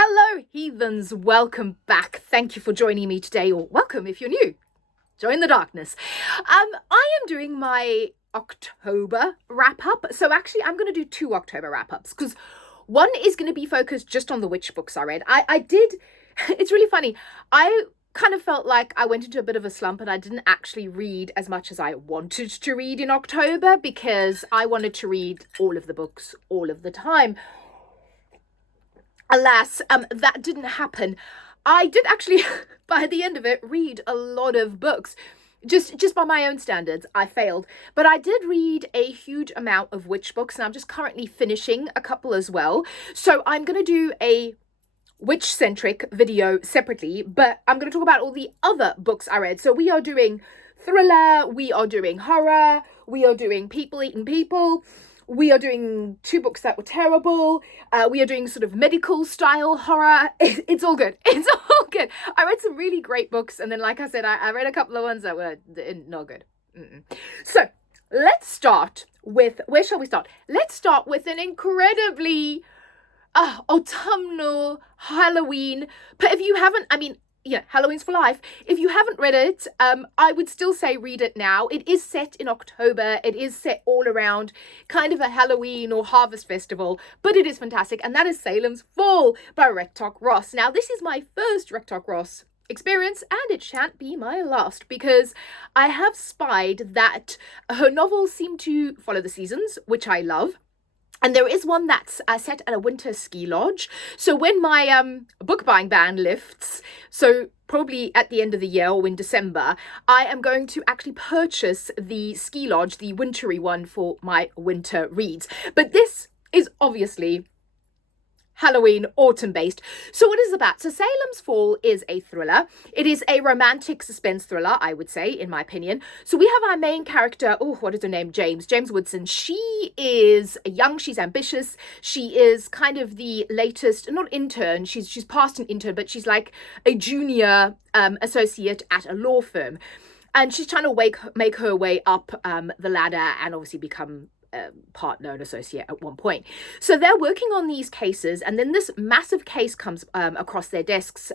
Hello, heathens. Welcome back. Thank you for joining me today, or welcome if you're new. Join the darkness. I am doing my October wrap-up. So actually, I'm going to do 2 October wrap-ups because one is going to be focused just on the witch books I read. I did, it's really funny. I kind of felt like I went into a bit of a slump and I didn't actually read as much as I wanted to read in October because I wanted to read all of the books all of the time. Alas, that didn't happen. I did actually, by the end of it, read a lot of books. Just by my own standards, I failed. But I did read a huge amount of witch books, and I'm just currently finishing a couple as well. So I'm going to do a witch-centric video separately, but I'm going to talk about all the other books I read. So we are doing thriller, we are doing horror, we are doing people eating people. We are doing 2 books that were terrible. We are doing sort of medical style horror. It's all good. It's all good. I read some really great books. And then, like I said, I read a couple of ones that were not good. So let's start with, where shall we start? Let's start with an incredibly autumnal Halloween. But if you haven't, Halloween's for life. If you haven't read it, I would still say read it now. It is set in October. It is set all around kind of a Halloween or harvest festival, but it is fantastic. And that is Salem's Fall by Rectock Ross. Now, this is my first Rectock Ross experience, and it shan't be my last, because I have spied that her novels seem to follow the seasons, which I love. And there is one that's set at a winter ski lodge. So when my book buying ban lifts, so probably at the end of the year or in December, I am going to actually purchase the ski lodge, the wintry one, for my winter reads. But this is obviously Halloween, autumn-based. So what is it about? So Salem's Fall is a thriller. It is a romantic suspense thriller, I would say, in my opinion. So we have our main character, what is her name? James Woodson. She is young, she's ambitious. She is kind of the latest, not intern, she's past an intern, but she's like a junior associate at a law firm. And she's trying to make her way up the ladder and obviously become partner and associate at one point. So they're working on these cases, and then this massive case comes across their desks.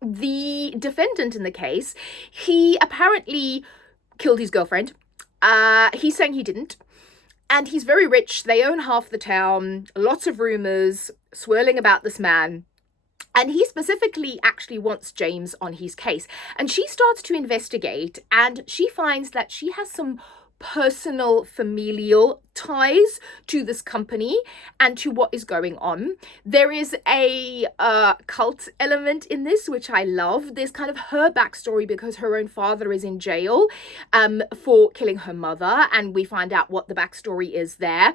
The defendant in the case, he apparently killed his girlfriend. He's saying he didn't. And he's very rich. They own half the town. Lots of rumors swirling about this man. And he specifically actually wants James on his case. And she starts to investigate, and she finds that she has some personal familial ties to this company and to what is going on. There is a cult element in this, which I love. There's kind of her backstory because her own father is in jail for killing her mother, and we find out what the backstory is there.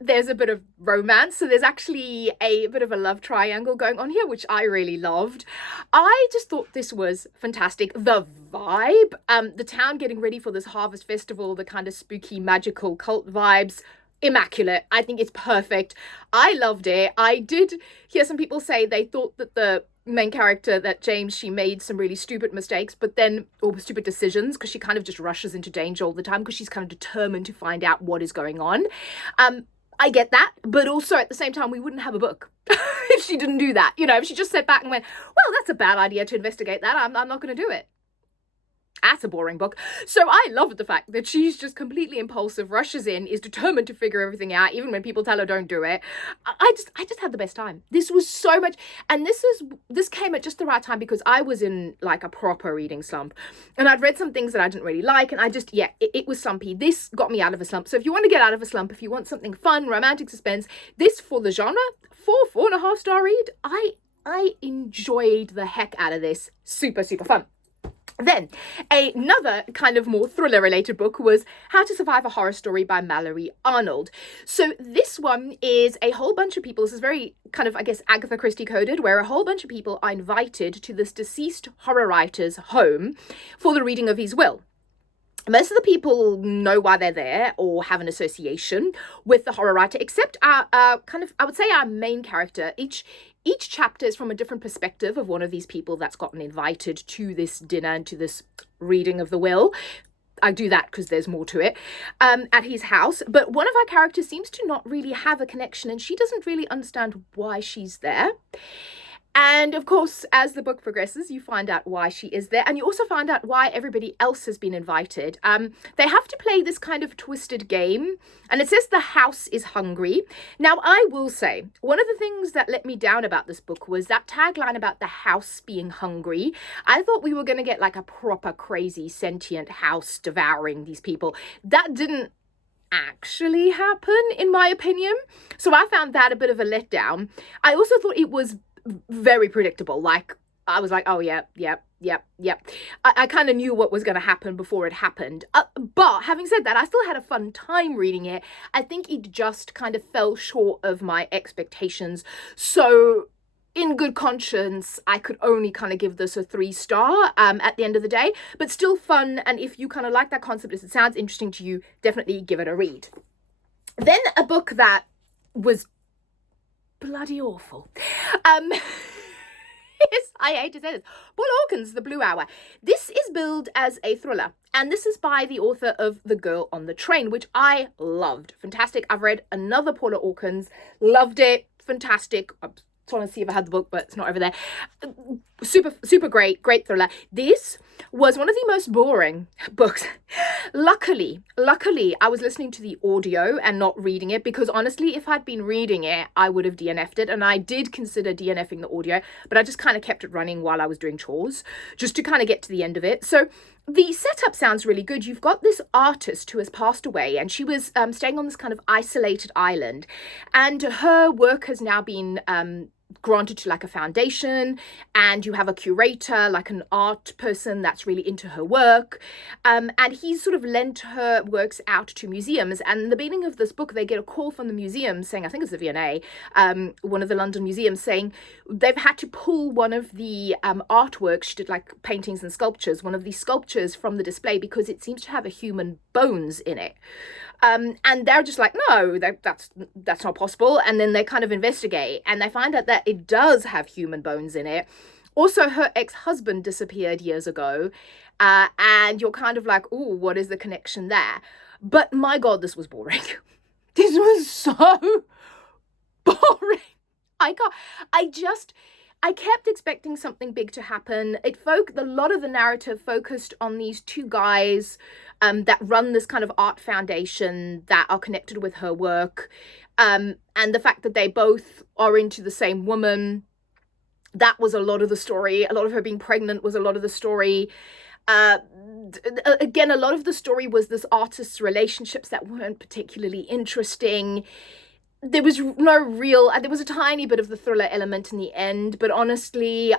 There's a bit of romance, so there's actually a bit of a love triangle going on here, which I really loved. I just thought this was fantastic. The vibe, the town getting ready for this harvest festival, the kind of spooky, magical cult vibes, immaculate. I think it's perfect. I loved it. I did hear some people say they thought that the main character, that James, she made some really stupid mistakes, or stupid decisions, because she kind of just rushes into danger all the time because she's kind of determined to find out what is going on. I get that, but also at the same time, we wouldn't have a book if she didn't do that. If she just sat back and went, well, that's a bad idea to investigate that. I'm not going to do it. That's a boring book. So I love the fact that she's just completely impulsive, rushes in, is determined to figure everything out, even when people tell her don't do it. I just had the best time. This was so much, and this came at just the right time because I was in like a proper reading slump, and I'd read some things that I didn't really like, and it was slumpy. This got me out of a slump. So if you want to get out of a slump, if you want something fun, romantic suspense, this for the genre, 4.5 star read. I enjoyed the heck out of this. Super, super fun. Then another kind of more thriller related book was How to Survive a Horror Story by Mallory Arnold. So this one is a whole bunch of people. This is very kind of, I guess, Agatha Christie coded, where a whole bunch of people are invited to this deceased horror writer's home for the reading of his will. Most of the people know why they're there or have an association with the horror writer, except our I would say our main character. Each chapter is from a different perspective of one of these people that's gotten invited to this dinner and to this reading of the will. I do that because there's more to it, at his house. But one of our characters seems to not really have a connection, and she doesn't really understand why she's there. And of course, as the book progresses, you find out why she is there, and you also find out why everybody else has been invited. They have to play this kind of twisted game, and it says the house is hungry. Now, I will say, one of the things that let me down about this book was that tagline about the house being hungry. I thought we were going to get like a proper crazy sentient house devouring these people. That didn't actually happen, in my opinion. So I found that a bit of a letdown. I also thought it was very predictable. Like, I was like, oh yeah. I kind of knew what was going to happen before it happened. But having said that, I still had a fun time reading it. I think it just kind of fell short of my expectations. So in good conscience, I could only kind of give this a 3-star at the end of the day, but still fun. And if you kind of like that concept, if it sounds interesting to you, definitely give it a read. Then a book that was bloody awful. Yes, I hate to say this. Paul Hawkins' The Blue Hour. This is billed as a thriller, and this is by the author of The Girl on the Train, which I loved. Fantastic. I've read another Paula Hawkins, loved it. Fantastic. I'm trying to see if I had the book, but it's not over there. Super great thriller. This was one of the most boring books. Luckily, I was listening to the audio and not reading it, because honestly, if I'd been reading it, I would have DNF'd it, and I did consider DNFing the audio, but I just kind of kept it running while I was doing chores, just to kind of get to the end of it. So the setup sounds really good. You've got this artist who has passed away, and she was staying on this kind of isolated island, and her work has now been granted to like a foundation, and you have a curator, like an art person that's really into her work, and he's sort of lent her works out to museums. And in the beginning of this book, they get a call from the museum saying, I think it's the V&A, one of the London museums, saying they've had to pull one of the artworks. She did like paintings and sculptures, one of these sculptures from the display, because it seems to have a human bones in it. And they're just like, no, that's not possible. And then they kind of investigate, and they find out that it does have human bones in it. Also, her ex-husband disappeared years ago, and you're kind of like, oh, what is the connection there? But my God, this was boring. This was so boring. I kept expecting something big to happen. A lot of the narrative focused on these two guys that run this kind of art foundation that are connected with her work, and the fact that they both are into the same woman. That was a lot of the story. A lot of her being pregnant was a lot of the story. Again, a lot of the story was this artist's relationships that weren't particularly interesting. There was there was a tiny bit of the thriller element in the end, but honestly,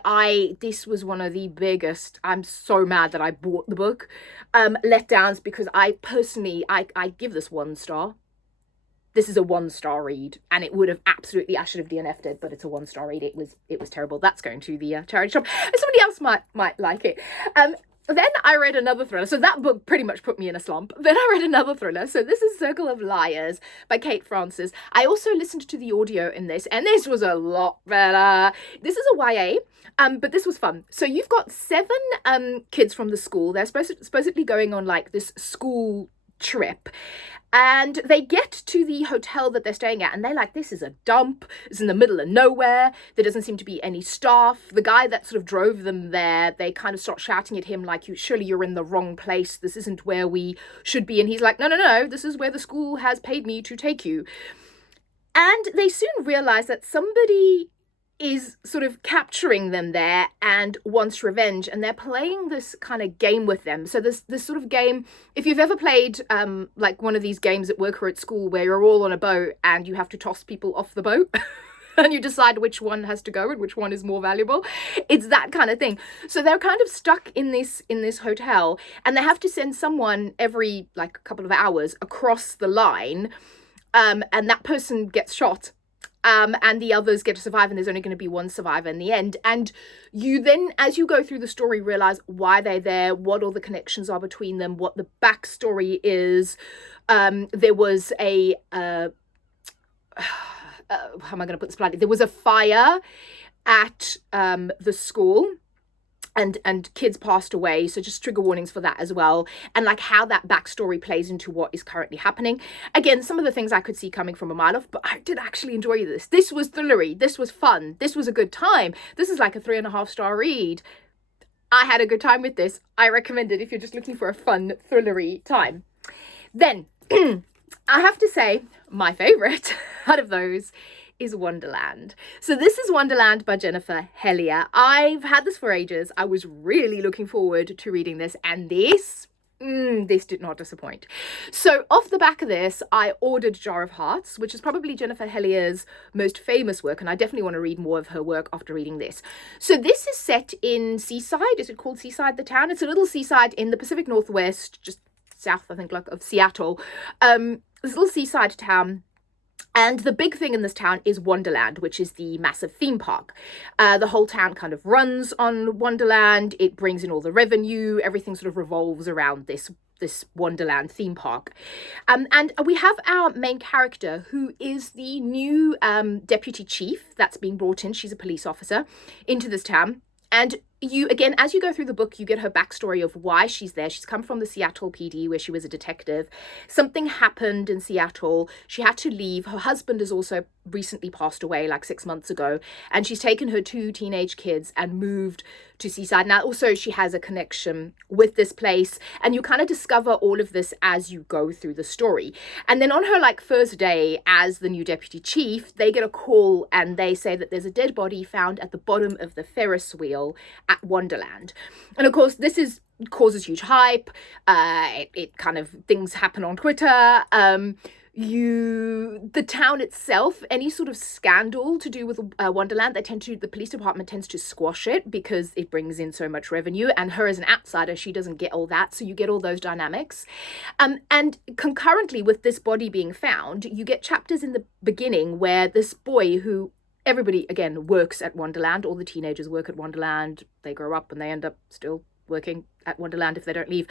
this was one of the biggest, I'm so mad that I bought the book, letdowns, because I personally give this 1 star. This is a 1-star read, and it would have absolutely, I should have DNF'd it, but it's a 1-star read. It was terrible. That's going to the charity shop. Somebody else might like it. Then I read another thriller. So that book pretty much put me in a slump. Then I read another thriller. So this is Circle of Liars by Kate Francis. I also listened to the audio in this, and this was a lot better. This is a YA, but this was fun. So you've got 7 kids from the school. They're supposedly going on like this school trip, and they get to the hotel that they're staying at, and they're like, this is a dump. It's in the middle of nowhere. There doesn't seem to be any staff. The guy that sort of drove them there, they kind of start shouting at him like, surely you're in the wrong place. This isn't where we should be. And he's like, no, this is where the school has paid me to take you. And they soon realize that somebody is sort of capturing them there and wants revenge, and they're playing this kind of game with them. So this sort of game, if you've ever played like one of these games at work or at school where you're all on a boat and you have to toss people off the boat and you decide which one has to go and which one is more valuable, it's that kind of thing. So they're kind of stuck in this hotel, and they have to send someone every like a couple of hours across the line, and that person gets shot. And the others get to survive, and there's only going to be one survivor in the end. And you then, as you go through the story, realize why they're there, what all the connections are between them, what the backstory is. There was a, how am I going to put this politely? There was a fire at the school. and kids passed away, so just trigger warnings for that as well, and like how that backstory plays into what is currently happening. Again, some of the things I could see coming from a mile off, but I did actually enjoy this was thrillery, this was fun, this was a good time. This is like a 3.5-star read. I had a good time with this. I recommend it if you're just looking for a fun thrillery time. Then I have to say my favorite out of those is Wonderland. So this is Wonderland by Jennifer Hellier. I've had this for ages. I was really looking forward to reading this, and this did not disappoint. So off the back of this, I ordered Jar of Hearts, which is probably Jennifer Hellier's most famous work, and I definitely want to read more of her work after reading this. So this is set in Seaside. Is it called Seaside, the town? It's a little seaside in the Pacific Northwest, just south, I think, like of Seattle. This little seaside town. And the big thing in this town is Wonderland, which is the massive theme park. The whole town kind of runs on Wonderland. It brings in all the revenue. Everything sort of revolves around this Wonderland theme park. And we have our main character, who is the new deputy chief that's being brought in. She's a police officer into this town. And you, again, as you go through the book, you get her backstory of why she's there. She's come from the Seattle PD, where she was a detective. Something happened in Seattle. She had to leave. Her husband has also recently passed away, like 6 months ago. And she's taken her 2 teenage kids and moved to Seaside. Now, also, she has a connection with this place. And you kind of discover all of this as you go through the story. And then on her, like, first day as the new deputy chief, they get a call and they say that there's a dead body found at the bottom of the Ferris wheel at Wonderland. And of course, this causes huge hype. It kind of, things happen on Twitter. The town itself, any sort of scandal to do with Wonderland, the police department tends to squash it because it brings in so much revenue, and her as an outsider, she doesn't get all that, so you get all those dynamics. And concurrently with this body being found, you get chapters in the beginning where this boy, who everybody, again, works at Wonderland, all the teenagers work at Wonderland, they grow up and they end up still working at Wonderland if they don't leave.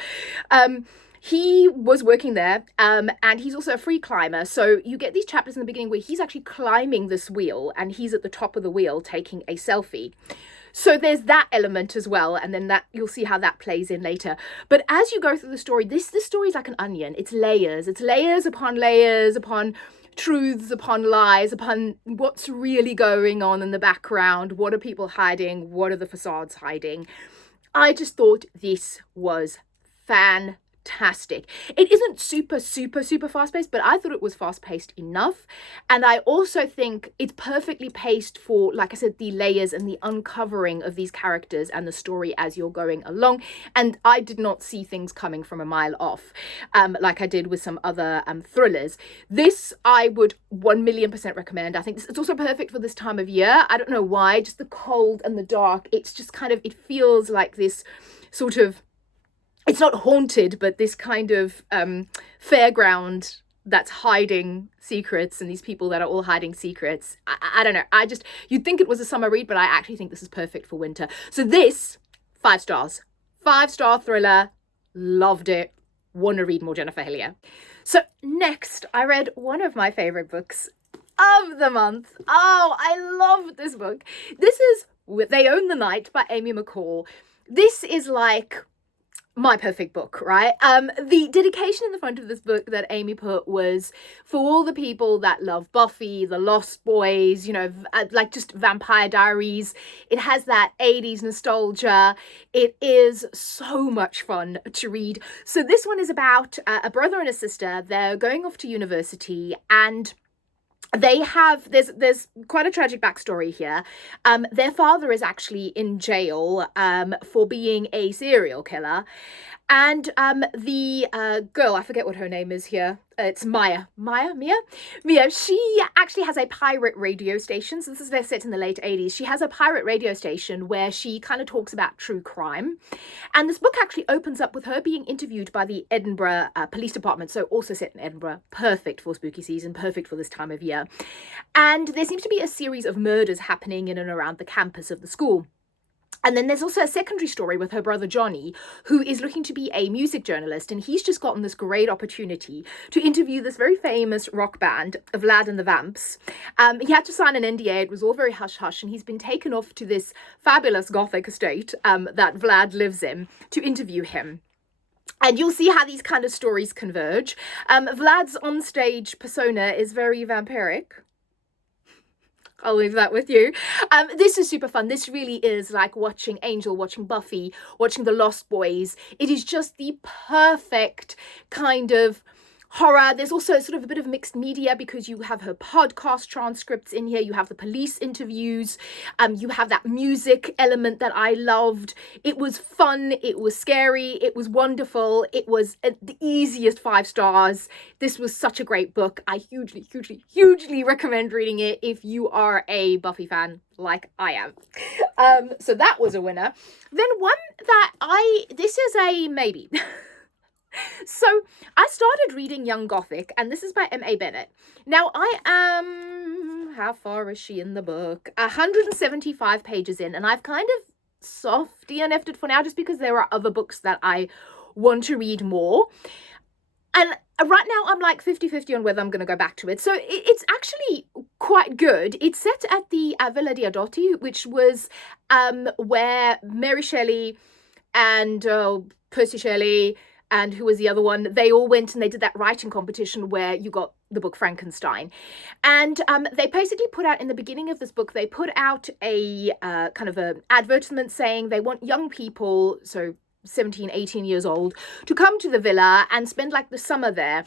He was working there, and he's also a free climber. So you get these chapters in the beginning where he's actually climbing this wheel, and he's at the top of the wheel taking a selfie. So there's that element as well, and then that you'll see how that plays in later. But as you go through the story, this story is like an onion. It's layers. It's layers upon truths, upon lies, upon what's really going on in the background. What are people hiding? What are the facades hiding? I just thought this was fantastic. It isn't super fast-paced, but I thought it was fast-paced enough. And I also think it's perfectly paced for, like I said, the layers and the uncovering of these characters and the story as you're going along. And I did not see things coming from a mile off, like I did with some other thrillers. This I would 1,000,000% recommend. I think it's also perfect for this time of year. I don't know why, just the cold and the dark. It's just kind of, it feels like this sort of, it's not haunted, but this kind of fairground that's hiding secrets, and these people that are all hiding secrets. I don't know. You'd think it was a summer read, but I actually think this is perfect for winter. So this, 5 stars. 5-star thriller. Loved it. Want to read more Jennifer Hellier. So next, I read one of my favorite books of the month. Oh, I love this book. This is They Own the Night by Amy McCall. This is like my perfect book, right? The dedication in the front of this book that Amy put was for all the people that love Buffy, The Lost Boys, you know, like just Vampire Diaries. It has that 80s nostalgia. It is so much fun to read. So this one is about a brother and a sister. They're going off to university, and they have, there's quite a tragic backstory here. Their father is actually in jail for being a serial killer. And the girl, I forget what her name is here. It's Mia. She actually has a pirate radio station. So this is set in the late 80s. She has a pirate radio station where she kind of talks about true crime. And this book actually opens up with her being interviewed by the Edinburgh Police Department. So also set in Edinburgh. Perfect for spooky season. Perfect for this time of year. And there seems to be a series of murders happening in and around the campus of the school. And then there's also a secondary story with her brother Johnny, who is looking to be a music journalist. And he's just gotten this great opportunity to interview this very famous rock band, Vlad and the Vamps. He had to sign an NDA. It was all very hush-hush. And he's been taken off to this fabulous Gothic estate that Vlad lives in to interview him. And you'll see how these kind of stories converge. Vlad's onstage persona is very vampiric. I'll leave that with you. This is super fun. This really is like watching Angel, watching Buffy, watching The Lost Boys. It is just the perfect kind of horror. There's also sort of a bit of mixed media because you have her podcast transcripts in here. You have the police interviews. You have that music element that I loved. It was fun. It was scary. It was wonderful. It was the easiest 5 stars. This was such a great book. I hugely, hugely, hugely recommend reading it if you are a Buffy fan like I am. So that was a winner. Then one that this is a maybe. So I started reading Young Gothic, and this is by M.A. Bennett. Now I am, how far is she in the book? 175 pages in, and I've kind of soft DNF'd it for now just because there are other books that I want to read more. And right now I'm like 50-50 on whether I'm going to go back to it. So it's actually quite good. It's set at the Villa Diadotti, which was where Mary Shelley and Percy Shelley and who was the other one, they all went and they did that writing competition where you got the book Frankenstein. And they basically put out, in the beginning of this book, they put out a kind of an advertisement saying they want young people, so 17, 18 years old, to come to the villa and spend like the summer there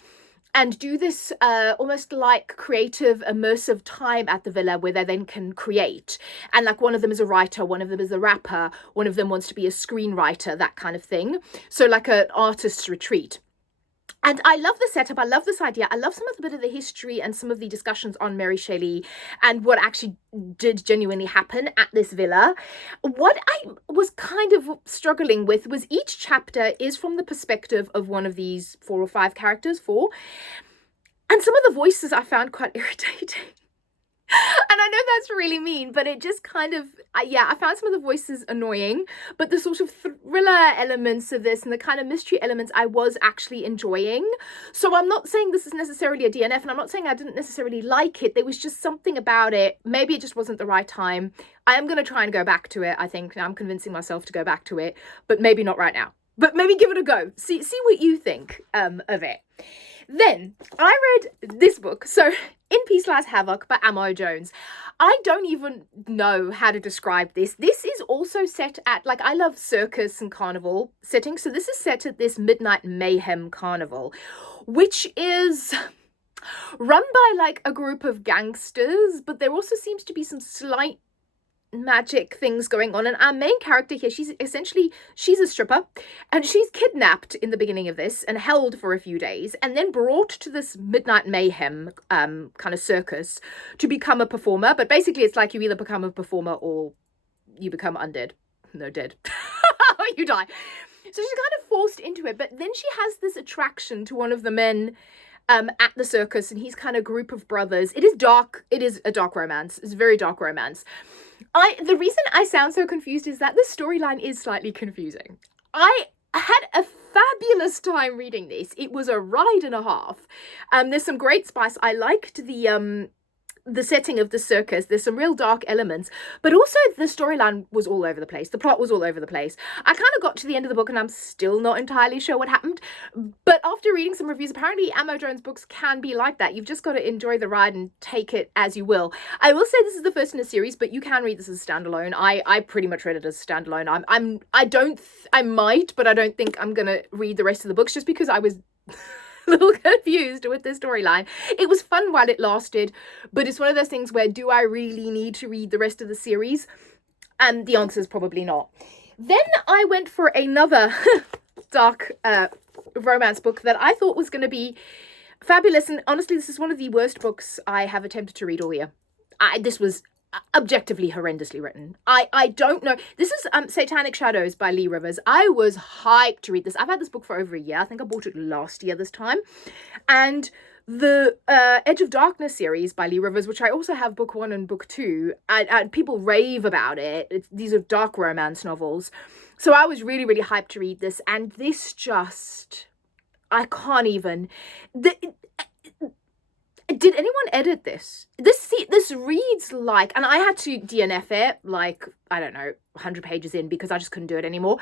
and do this almost like creative, immersive time at the villa where they then can create. And like one of them is a writer, one of them is a rapper, one of them wants to be a screenwriter, that kind of thing. So like an artist's retreat. And I love the setup. I love this idea. I love some of the bit of the history and some of the discussions on Mary Shelley and what actually did genuinely happen at this villa. What I was kind of struggling with was each chapter is from the perspective of one of these 4 or 5 characters, 4. And some of the voices I found quite irritating. And I know that's really mean, but it just kind of, I found some of the voices annoying, but the sort of thriller elements of this and the kind of mystery elements I was actually enjoying. So I'm not saying this is necessarily a DNF, and I'm not saying I didn't necessarily like it. There was just something about it. Maybe it just wasn't the right time. I am going to try and go back to it, I think. I'm convincing myself to go back to it, but maybe not right now. But maybe give it a go. See what you think of it. Then I read this book, so In Peace Lies Havoc by Amo Jones. I don't even know how to describe this. This is also set at, like, I love circus and carnival settings, so this is set at this Midnight Mayhem carnival, which is run by like a group of gangsters, but there also seems to be some slight magic things going on. And our main character here, she's a stripper, and she's kidnapped in the beginning of this and held for a few days and then brought to this Midnight Mayhem kind of circus to become a performer. But basically it's like you either become a performer or you become undead. No, dead. Or you die. So she's kind of forced into it, but then she has this attraction to one of the men at the circus, and he's kind of group of brothers. It is dark. It is a dark romance. It's a very dark romance. The reason I sound so confused is that the storyline is slightly confusing. I had a fabulous time reading this. It was a ride and a half. There's some great spice. I liked the setting of the circus. There's some real dark elements, but also the storyline was all over the place. The plot was all over the place. I kind of got to the end of the book and I'm still not entirely sure what happened, but after reading some reviews, apparently Amo Jones books can be like that. You've just got to enjoy the ride and take it as you will. I will say this is the first in a series, but you can read this as a standalone. I pretty much read it as a standalone. I might, but I don't think I'm gonna read the rest of the books just because I was a little confused with the storyline. It was fun while it lasted, but it's one of those things where, do I really need to read the rest of the series? And the answer is probably not. Then I went for another dark romance book that I thought was going to be fabulous, and honestly this is one of the worst books I have attempted to read all year. This was objectively horrendously written. I don't know. This is Satanic Shadows by Lee Rivers. I was hyped to read this. I've had this book for over a year. I think I bought it last year this time. And The Edge of Darkness series by Lee Rivers, which I also have book 1 and book 2, and people rave about it. These are dark romance novels. So I was really, really hyped to read this, and this just, I can't even. Did anyone edit this? This reads like, and I had to DNF it, like, I don't know, 100 pages in, because I just couldn't do it anymore.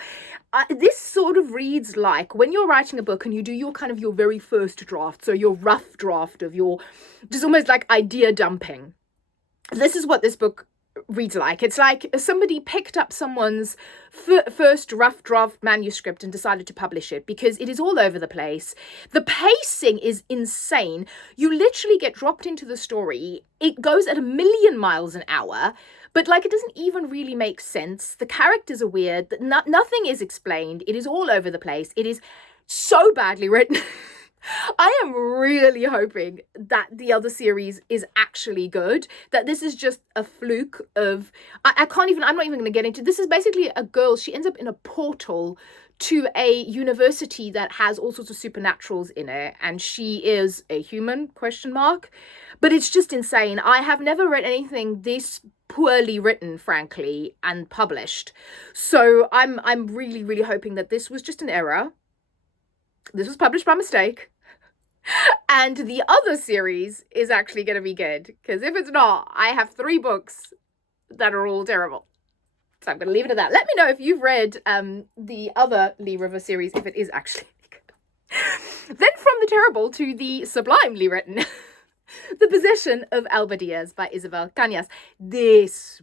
This sort of reads like when you're writing a book and you do your kind of your very first draft, so your rough draft of your, just almost like idea dumping. This is what this book reads like. It's like somebody picked up someone's first rough draft manuscript and decided to publish it, because it is all over the place. The pacing is insane. You literally get dropped into the story. It goes at 1,000,000 miles an hour, but like it doesn't even really make sense. The characters are weird. Nothing is explained. It is all over the place. It is so badly written. I am really hoping that the other series is actually good, that this is just a fluke of, I'm not even going to get into, this is basically a girl, she ends up in a portal to a university that has all sorts of supernaturals in it, and she is a human, ? But it's just insane. I have never read anything this poorly written, frankly, and published. So I'm really, really hoping that this was just an error. This was published by mistake. And the other series is actually going to be good. Because if it's not, I have 3 books that are all terrible. So I'm going to leave it at that. Let me know if you've read the other Lee River series, if it is actually good. Then from the terrible to the sublimely written. The Possession of Elba Diaz by Isabel Cañas. This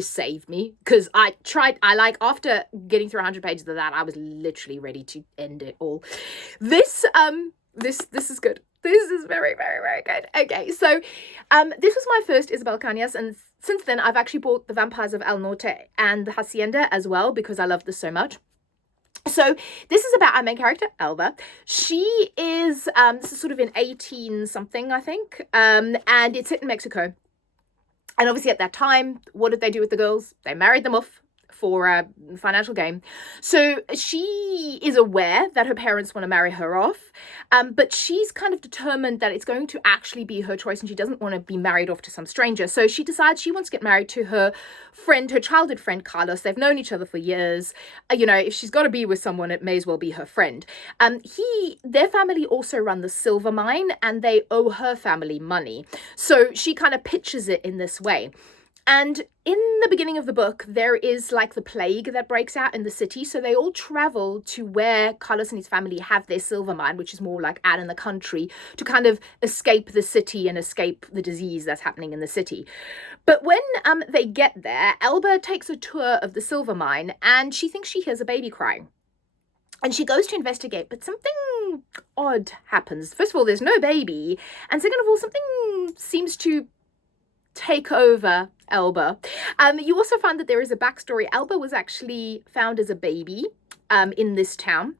saved me, because after getting through 100 pages of that, I was literally ready to end it all. This is good. This is very, very, very good. Okay, so this was my first Isabel Cañas, and since then I've actually bought The Vampires of El Norte and The Hacienda as well, because I love this so much. So this is about our main character, Elba. She is, this is sort of in 18 something, I think, and it's set in Mexico. And obviously at that time, what did they do with the girls? They married them off for a financial gain. So she is aware that her parents want to marry her off, but she's kind of determined that it's going to actually be her choice, and she doesn't want to be married off to some stranger. So she decides she wants to get married to her friend, her childhood friend, Carlos. They've known each other for years. If she's got to be with someone, it may as well be her friend. Their family also run the silver mine, and they owe her family money. So she kind of pitches it in this way. And in the beginning of the book, there is like the plague that breaks out in the city. So they all travel to where Carlos and his family have their silver mine, which is more like out in the country, to kind of escape the city and escape the disease that's happening in the city. But when they get there, Elba takes a tour of the silver mine, and she thinks she hears a baby crying. And she goes to investigate, but something odd happens. First of all, there's no baby. And second of all, something seems to take over Elba. You also find that there is a backstory. Elba was actually found as a baby in this town.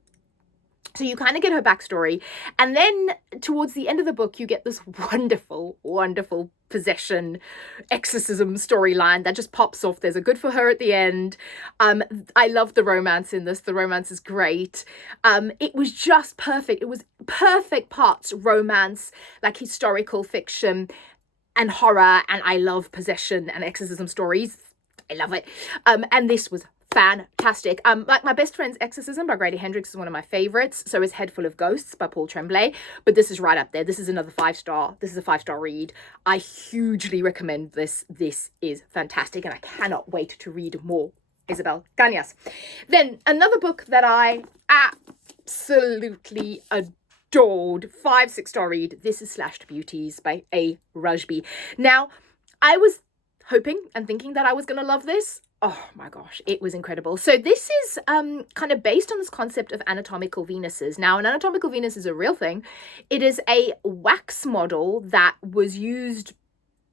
So you kind of get her backstory. And then towards the end of the book, you get this wonderful, wonderful possession exorcism storyline that just pops off. There's a good for her at the end. I love the romance in this. The romance is great. It was just perfect. It was perfect parts romance, like historical fiction and horror, and I love possession and exorcism stories. I love it. And this was fantastic. Like My Best Friend's Exorcism by Grady Hendrix is one of my favorites. So is Head Full of Ghosts by Paul Tremblay. But this is right up there. This is another 5-star. This is a 5-star read. I hugely recommend this. This is fantastic, and I cannot wait to read more Isabel Cañas. Then another book that I absolutely adored, 5 6-star read. This is Slashed Beauties by A. Rajbi. Now, I was hoping and thinking that I was going to love this. Oh my gosh, it was incredible. So this is kind of based on this concept of anatomical Venuses. Now, an anatomical Venus is a real thing. It is a wax model that was used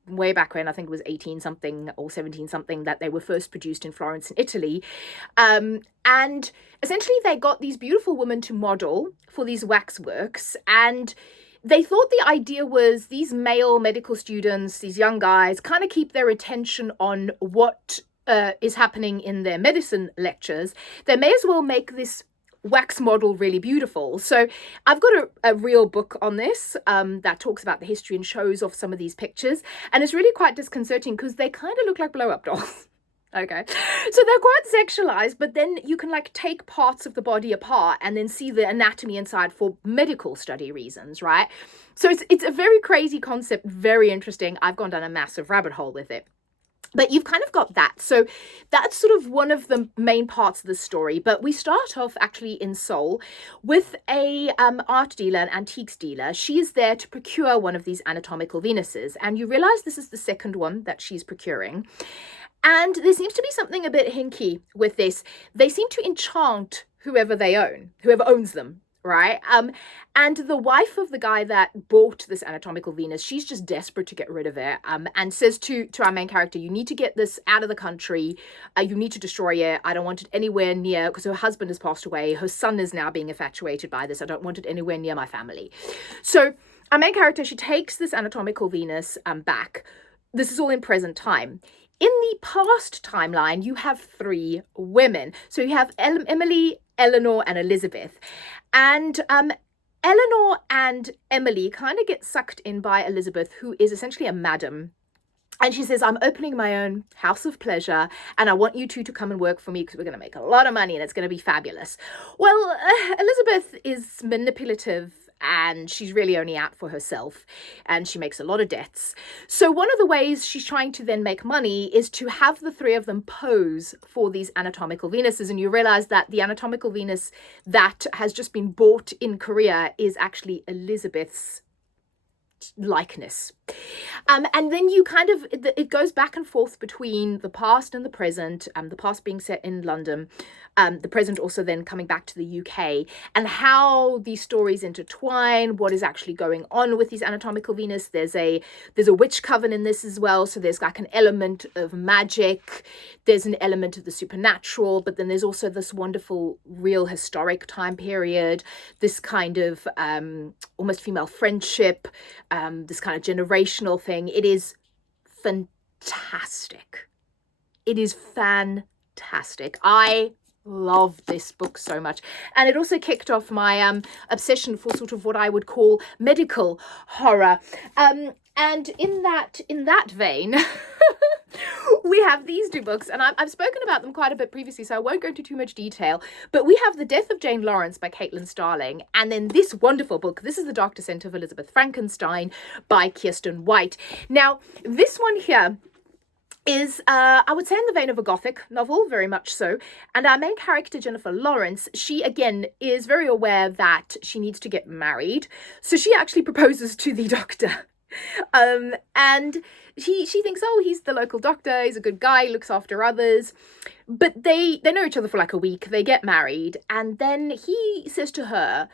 way back when, I think it was 18 something or 17 something, that they were first produced in Florence in Italy. And essentially they got these beautiful women to model for these waxworks, and they thought the idea was these male medical students, these young guys, kind of keep their attention on what is happening in their medicine lectures. They may as well make this wax model really beautiful. So I've got a real book on this that talks about the history and shows off some of these pictures. And it's really quite disconcerting because they kind of look like blow-up dolls. Okay, so they're quite sexualized, but then you can like take parts of the body apart and then see the anatomy inside for medical study reasons, right? So it's a very crazy concept, very interesting. I've gone down a massive rabbit hole with it. But you've kind of got that. So that's sort of one of the main parts of the story. But we start off actually in Seoul with a art dealer, an antiques dealer. She is there to procure one of these anatomical Venuses. And you realize this is the second one that she's procuring. And there seems to be something a bit hinky with this. They seem to enchant whoever owns them, right? And the wife of the guy that bought this anatomical Venus, she's just desperate to get rid of it, and says to our main character, you need to get this out of the country. You need to destroy it. I don't want it anywhere near, because her husband has passed away. Her son is now being infatuated by this. I don't want it anywhere near my family. So our main character, she takes this anatomical Venus back. This is all in present time. In the past timeline, you have 3 women. So you have Emily, Eleanor, and Elizabeth. And Eleanor and Emily kind of get sucked in by Elizabeth, who is essentially a madam. And she says, I'm opening my own house of pleasure, and I want you two to come and work for me because we're going to make a lot of money and it's going to be fabulous. Well, Elizabeth is manipulative, and she's really only out for herself, and she makes a lot of debts. So one of the ways she's trying to then make money is to have the 3 of them pose for these anatomical Venuses. And you realize that the anatomical Venus that has just been bought in Korea is actually Elizabeth's likeness. And then you kind of, it goes back and forth between the past and the present, the past being set in London, the present also then coming back to the UK, and how these stories intertwine, what is actually going on with these anatomical Venus. There's a witch coven in this as well, so there's like an element of magic, there's an element of the supernatural, but then there's also this wonderful real historic time period, this kind of almost female friendship, this kind of generational thing. It is fantastic. It is fantastic. I love this book so much, and it also kicked off my obsession for sort of what I would call medical horror. And in that vein, we have these 2 books, and I've spoken about them quite a bit previously, so I won't go into too much detail. But we have The Death of Jane Lawrence by Caitlin Starling, and then this wonderful book. This is The Dark Descent of Elizabeth Frankenstein by Kirsten White. Now, this one here is, I would say, in the vein of a Gothic novel, very much so. And our main character, Jennifer Lawrence, she, again, is very aware that she needs to get married. So she actually proposes to the doctor. And she thinks, oh, he's the local doctor, he's a good guy, looks after others. But they know each other for like a week, they get married, and then he says to her,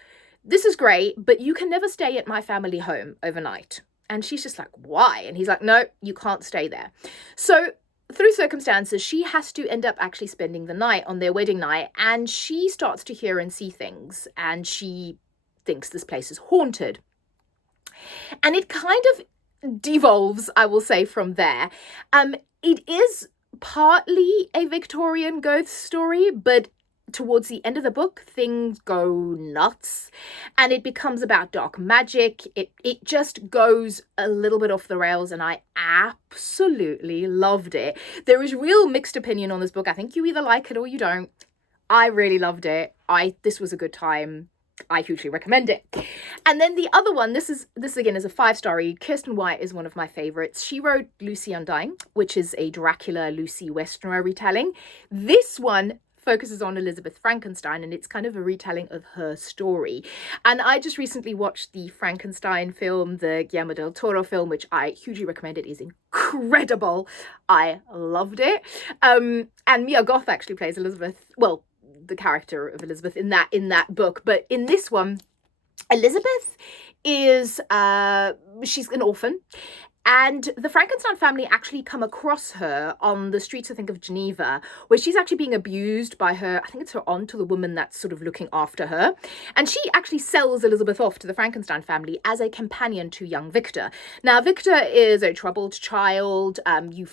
this is great, but you can never stay at my family home overnight. And she's just like, why? And he's like, no, you can't stay there. So through circumstances, she has to end up actually spending the night on their wedding night, and she starts to hear and see things, and she thinks this place is haunted. And it kind of devolves, I will say, from there. It is partly a Victorian ghost story, but towards the end of the book, things go nuts, and it becomes about dark magic. It just goes a little bit off the rails, and I absolutely loved it. There is real mixed opinion on this book. I think you either like it or you don't. I really loved it. This was a good time. I hugely recommend it. And then the other one, this again is a 5-star read. Kirsten White is one of my favorites. She wrote Lucy Undying, which is a Dracula Lucy Westenra retelling. This one focuses on Elizabeth Frankenstein, and it's kind of a retelling of her story. And I just recently watched the Frankenstein film, the Guillermo del Toro film, which I hugely recommend. It is incredible. I loved it. And Mia Goth actually plays Elizabeth, well, the character of Elizabeth in that book. But in this one, Elizabeth is she's an orphan, and the Frankenstein family actually come across her on the streets, I think, of Geneva, where she's actually being abused by her, I think it's her aunt or the woman that's sort of looking after her. And she actually sells Elizabeth off to the Frankenstein family as a companion to young Victor. Now, Victor is a troubled child. You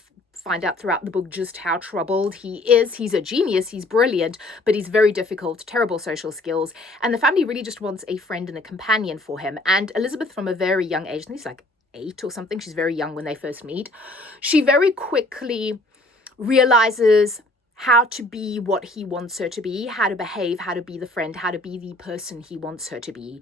find out throughout the book just how troubled he is. He's a genius, he's brilliant, but he's very difficult, terrible social skills. And the family really just wants a friend and a companion for him. And Elizabeth, from a very young age, I think he's like 8 or something, she's very young when they first meet, she very quickly realizes how to be what he wants her to be, how to behave, how to be the friend, how to be the person he wants her to be.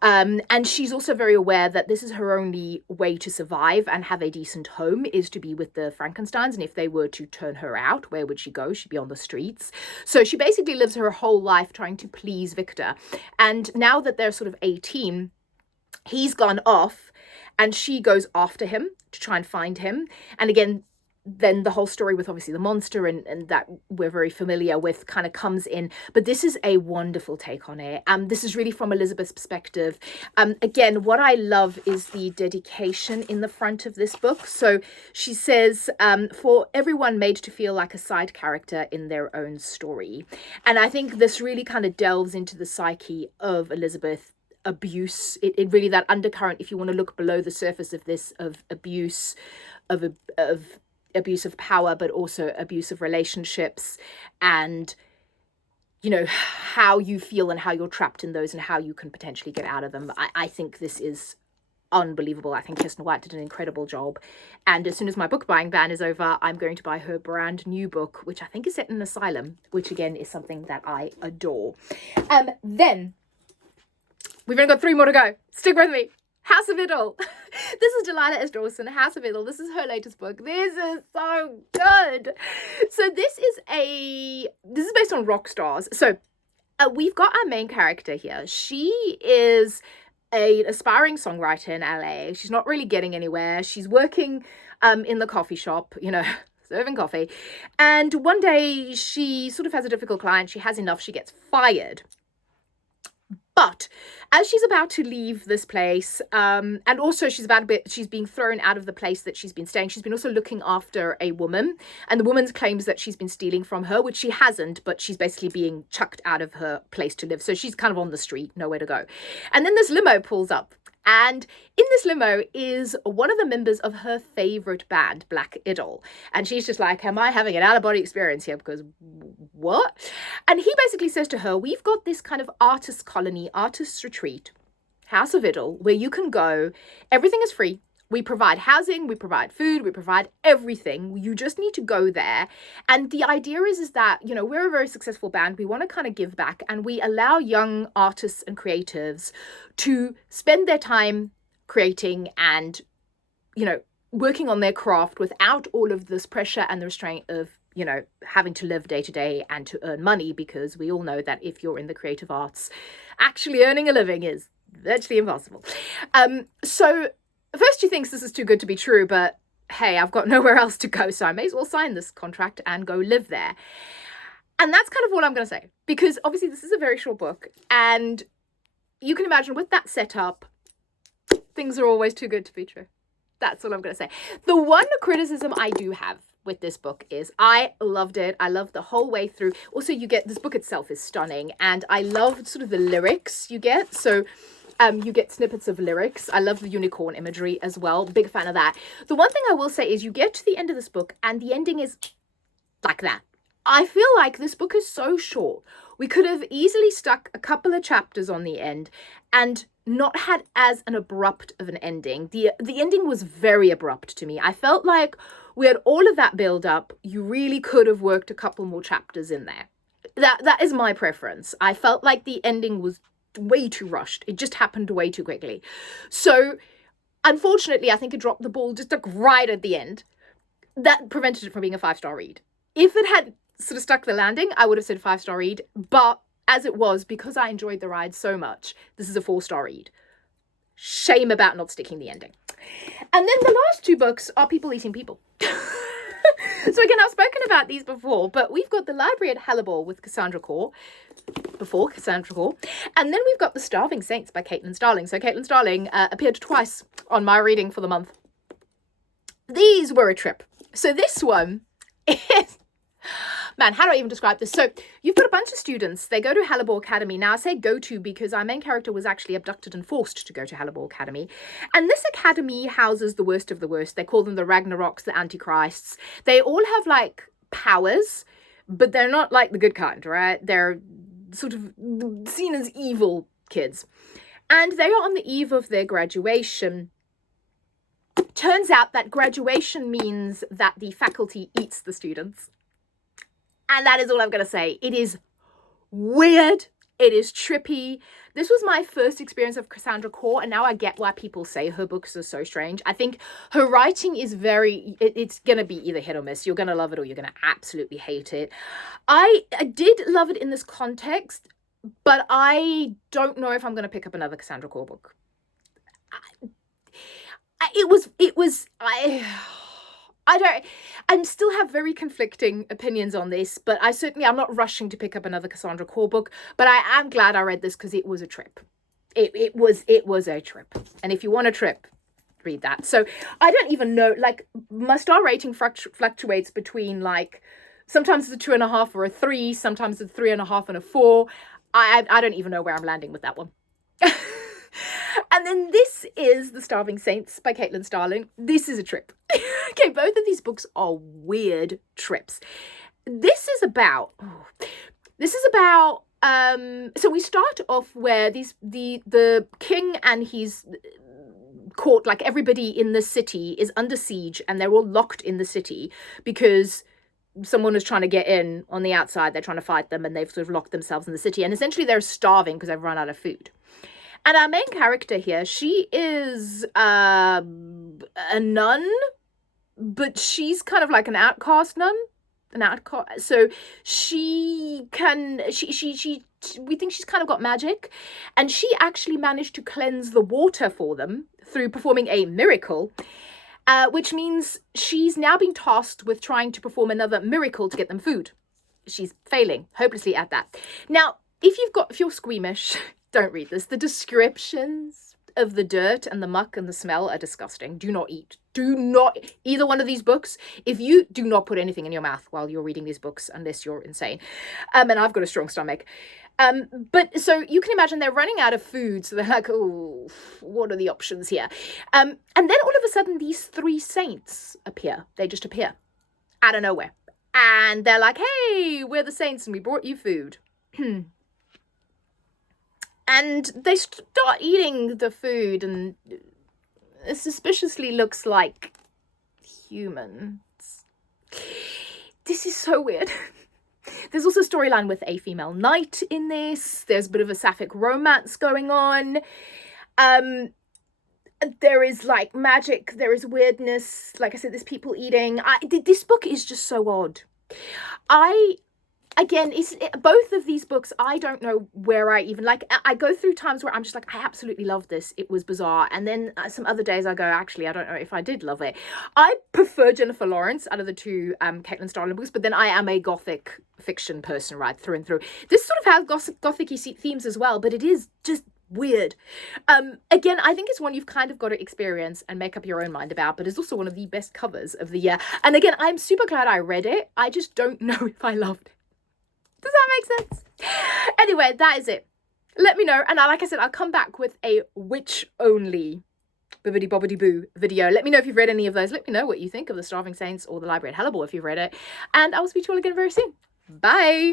And she's also very aware that this is her only way to survive and have a decent home, is to be with the Frankensteins. And if they were to turn her out, where would she go? She'd be on the streets. So she basically lives her whole life trying to please Victor. And now that they're sort of 18, he's gone off and she goes after him to try and find him. And again, then the whole story with obviously the monster and that we're very familiar with kind of comes in. But this is a wonderful take on it. This is really from Elizabeth's perspective. Again, what I love is the dedication in the front of this book. So she says, for everyone made to feel like a side character in their own story. And I think this really kind of delves into the psyche of Elizabeth. Abuse, it really, that undercurrent, if you want to look below the surface of this, of abuse, of abuse of power, but also abuse of relationships, and you know how you feel and how you're trapped in those and how you can potentially get out of them. I think this is unbelievable. I think Kirsten White did an incredible job, and as soon as my book buying ban is over, I'm going to buy her brand new book, which I think is set in an asylum, which again is something that I adore. Then we've only got 3 more to go. Stick with me. House of Idle. This is Delilah S. Dawson, House of Idle. This is her latest book. This is so good. So this is based on rock stars. So we've got our main character here. She is an aspiring songwriter in LA. She's not really getting anywhere. She's working in the coffee shop, you know, serving coffee. And one day she sort of has a difficult client. She has enough. She gets fired. But as she's about to leave this place, and also she's being thrown out of the place that she's been staying. She's been also looking after a woman, and the woman claims that she's been stealing from her, which she hasn't, but she's basically being chucked out of her place to live. So she's kind of on the street, nowhere to go. And then this limo pulls up. And in this limo is one of the members of her favorite band, Black Idol. And she's just like, am I having an out-of-body experience here? Because what? And he basically says to her, we've got this kind of artist colony, artist retreat, House of Idle, where you can go. Everything is free. We provide housing, we provide food, we provide everything. You just need to go there. And the idea is that, you know, we're a very successful band. We want to kind of give back, and we allow young artists and creatives to spend their time creating and, you know, working on their craft without all of this pressure and the restraint of, you know, having to live day to day and to earn money, because we all know that if you're in the creative arts, actually earning a living is virtually impossible. So first she thinks this is too good to be true, but hey, I've got nowhere else to go, so I may as well sign this contract and go live there. And that's kind of all I'm going to say, because obviously this is a very short book, and you can imagine with that setup, things are always too good to be true. That's all I'm going to say. The one criticism I do have with this book is I loved it. I loved the whole way through. Also, you get, this book itself is stunning, and I love sort of the lyrics you get. So you get snippets of lyrics. I love the unicorn imagery as well. Big fan of that. The one thing I will say is you get to the end of this book and the ending is like that. I feel like this book is so short. We could have easily stuck a couple of chapters on the end and not had as an abrupt of an ending. The ending was very abrupt to me. I felt like we had all of that build up. You really could have worked a couple more chapters in there. That is my preference. I felt like the ending was way too rushed. It just happened way too quickly. So unfortunately, I think it dropped the ball just like right at the end. That prevented it from being a 5-star read. If it had sort of stuck the landing, I would have said 5-star read. But as it was, because I enjoyed the ride so much, this is a 4-star read. Shame about not sticking the ending. And then the last 2 books are People Eating People. So again, I've spoken about these before, but we've got The Library at Hellebore with Cassandra Core, before Cassandra Core, and then we've got The Starving Saints by Caitlin Starling. So Caitlin Starling appeared twice on my reading for the month. These were a trip. So this one is Man, how do I even describe this? So you've got a bunch of students. They go to Hallibor Academy. Now, I say go to because our main character was actually abducted and forced to go to Hallibor Academy. And this academy houses the worst of the worst. They call them the Ragnaroks, the Antichrists. They all have, like, powers, but they're not, like, the good kind, right? They're sort of seen as evil kids. And they are on the eve of their graduation. Turns out that graduation means that the faculty eats the students. And that is all I'm going to say. It is weird. It is trippy. This was my first experience of Cassandra Core, and now I get why people say her books are so strange. I think her writing is it's going to be either hit or miss. You're going to love it or you're going to absolutely hate it. I did love it in this context, but I don't know if I'm going to pick up another Cassandra Core book. I still have very conflicting opinions on this, but I'm not rushing to pick up another Cassandra Core book, but I am glad I read this because it was a trip. It was a trip. And if you want a trip, read that. So I don't even know, like, my star rating fluctuates between, like, sometimes it's a 2.5 or a 3, sometimes it's a 3.5 and a 4. I don't even know where I'm landing with that one. And then this is The Starving Saints by Caitlin Starling. This is a trip. Okay, both of these books are weird trips. This is about, so we start off where the king and his court, like everybody in the city is under siege and they're all locked in the city because someone is trying to get in on the outside. They're trying to fight them and they've sort of locked themselves in the city. And essentially they're starving because they've run out of food. And our main character here, she is a nun, but she's kind of like an outcast nun. So we think she's kind of got magic. And she actually managed to cleanse the water for them through performing a miracle, which means she's now been tasked with trying to perform another miracle to get them food. She's failing hopelessly at that. Now, if you're squeamish, don't read this. The descriptions of the dirt and the muck and the smell are disgusting. Do not eat. Do not, either one of these books. If you do not put anything in your mouth while you're reading these books, unless you're insane. And I've got a strong stomach. But so you can imagine they're running out of food. So they're like, oh, what are the options here? And then all of a sudden, these 3 saints appear. They just appear out of nowhere. And they're like, hey, we're the saints and we brought you food. And they start eating the food, and it suspiciously looks like humans. This is so weird. There's also a storyline with a female knight in this. There's a bit of a sapphic romance going on. There is, like, magic. There is weirdness. Like I said, there's people eating. This book is just so odd. Again, both of these books, I don't know where I go through times where I'm just like, I absolutely love this. It was bizarre. And then some other days I go, actually, I don't know if I did love it. I prefer Jennifer Lawrence out of the 2 Caitlin Starling books, but then I am a gothic fiction person right through and through. This sort of has gothic-y themes as well, but it is just weird. Again, I think it's one you've kind of got to experience and make up your own mind about, but it's also one of the best covers of the year. And again, I'm super glad I read it. I just don't know if I loved it. Does that make sense? Anyway, that is it. Let me know. And like I said, I'll come back with a witch-only bibbidi bobbidi boo video. Let me know if you've read any of those. Let me know what you think of The Starving Saints or The Library at Hallibor if you've read it. And I will speak to you all again very soon. Bye.